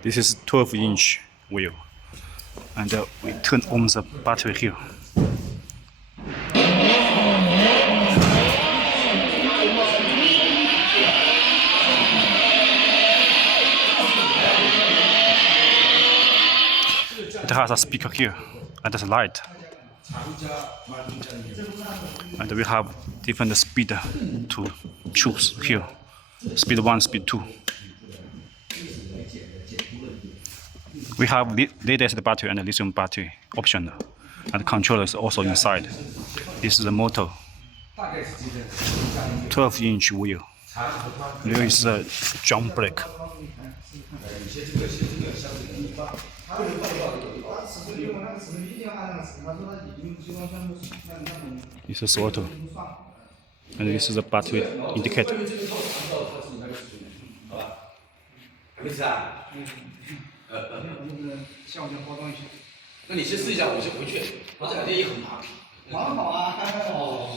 This is 12-inch wheel, and we turn on the battery here. It has a speaker here and a light, and we have different speed to choose here. Speed 1, speed 2. We have lead-acid battery and lithium battery option, and controller is also inside. This is the motor. 12-inch wheel. There is a drum brake. This is throttle, and this is the battery indicator. 没吃啊？那你先试一下，我先回去。我这两天也很忙。忙好啊。哦。